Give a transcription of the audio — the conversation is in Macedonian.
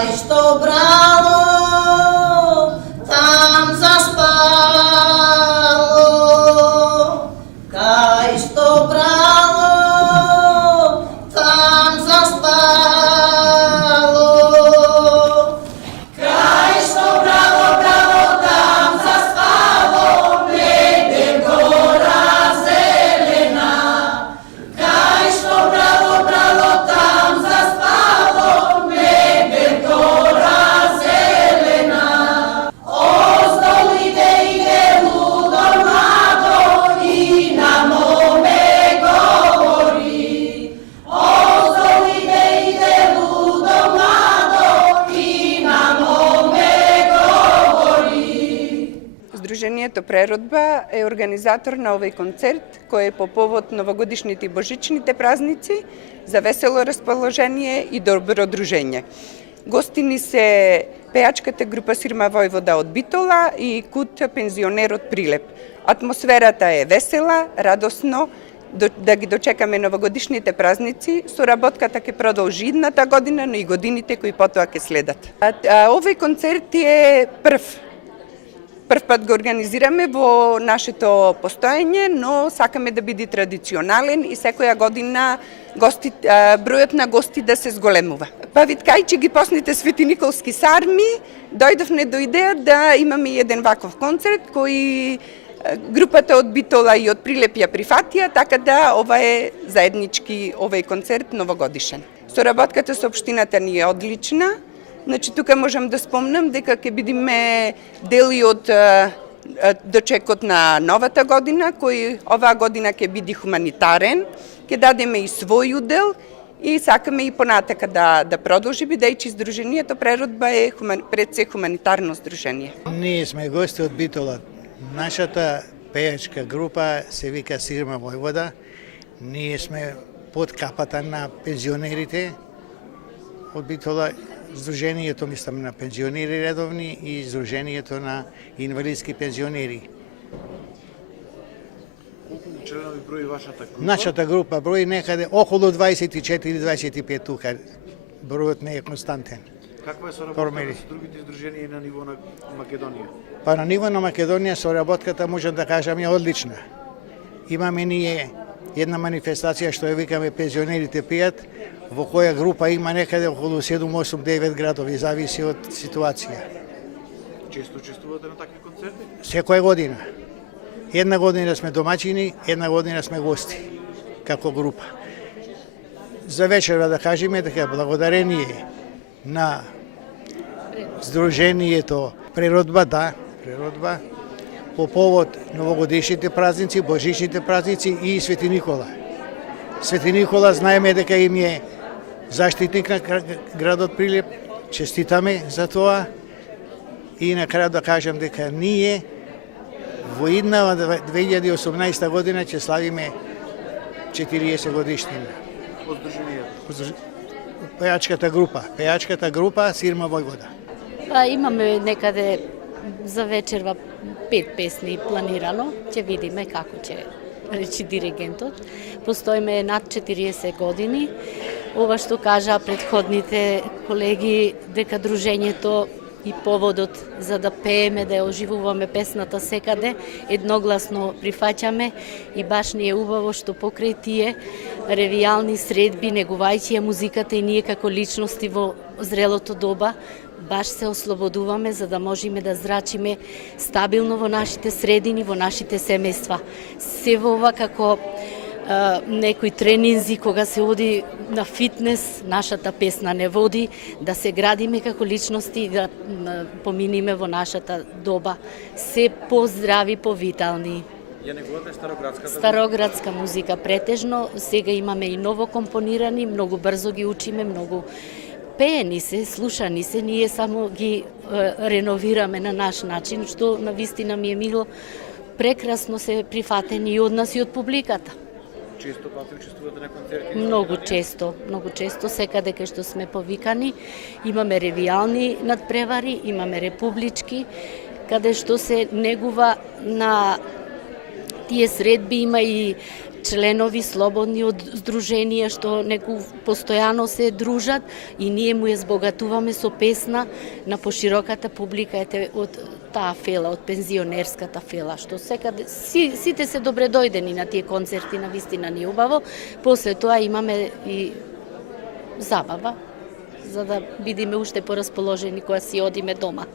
Кај што брало, там заспало. Кај што брало, там заспало. Кај што брало, брало, там заспало, негде гора зелена. Кај што брало, брало, там заспало, негде гора зелена. Оздол иде лудо младо и на моме говори. Оздол иде лудо младо и на моме говори. Сдруженијето Преродба е организатор на овој концерт кој е по повод новогодишните и божичните празници за весело расположение и добро дружење. Гостини се пејачката група Сирма Војвода од Битола и Кут пензионер од Прилеп. Атмосферата е весела, радосно, да ги дочекаме новогодишните празници. Соработката ќе продолжи идната година, но и годините кои потоа ќе следат. Овој концерт е прв пат го организираме во нашето постоење, но сакаме да биде традиционален и секоја година бројот на гости да се зголемува. Па виткајќи ги посните Свети Николски сарми, дојдовме до идеја да имаме еден ваков концерт кој групата од Битола и од Прилеп ја прифатија, така да ова е заеднички овој концерт новогодишен. Соработката со општината ни е одлична. Значи, тука можам да спомнам дека ќе бидеме дели од дочекот на новата година, кој оваа година ќе биде хуманитарен, ќе дадеме и свој удел и сакаме и понатака да продолжи, бидејќи Сдруженијето Преродба е пред се хуманитарно сдружение. Ние сме гости од Битола. Нашата пејачка група се вика Сирма Војвода. Ние сме под капата на пензионерите од Битола. Сдруженијето, мислам, на пензионери редовни и Сдруженијето на инвалидски пензионери. Колку членови брои вашата група? Нашата група брои некаде околу 24-25 тука. Бројот не е константен. Каква е соработката со другите здруженија на ниво на Македонија? Па на ниво на Македонија соработката можам да кажам е одлична. Имаме ние една манифестација што ја викаме пензионерите пијат, во која група има некаде околу 7-8-9 градови, зависи од ситуација. Често учествувате на такви концерти? Секоја година. Една година сме домаќини, една година сме гости, како група. За вечерва да кажеме дека благодарение на Сдруженијето Преродба, по повод новогодишните празници, божичните празници и Свети Никола. Свети Никола знаеме дека им е заштитник на градот Прилеп, честитаме за тоа и на крај да кажем дека ние во иднава 2018 година ќе славиме 40 годишнина. Од здруженијето? Пејачката група Сирма Војвода. Па имаме некаде за вечерва 5 песни планирано, ќе видиме како ќе речи диригентот. Постоиме над 40 години. Ова што кажа претходните колеги дека дружењето и поводот за да пееме, да ја оживуваме песната секаде, едногласно прифаќаме и баш ни е убаво што покрај тие ревијални средби, негувајќи ја музиката и ние како личности во зрелото доба, баш се ослободуваме за да можеме да зрачиме стабилно во нашите средини, во нашите семејства. Се во ова како некои тренинзи, кога се оди на фитнес, нашата песна не води, да се градиме како личности и да поминиме во нашата доба. Се поздрави, повитални. Ја негувате староградска музика претежно, сега имаме и ново компонирани, многу брзо ги учиме, многу пеени се, слушани се, ние само ги реновираме на наш начин, што на вистина ми е мило, прекрасно се прифатени и од нас и од публиката. Често пати учествувате на концерти? Многу често, секаде кај што сме повикани. Имаме ревијални надпревари, имаме републички, каде што се негува на тие средби има и членови слободни од здруженија што неку постојано се дружат и ние му ја збогатуваме со песна на пошироката публика од таа фела, од пензионерската фела, што секаде сите се добре дојдени на тие концерти, на вистина ни убаво. После тоа имаме и забава, за да бидеме уште порасположени кога си одиме дома.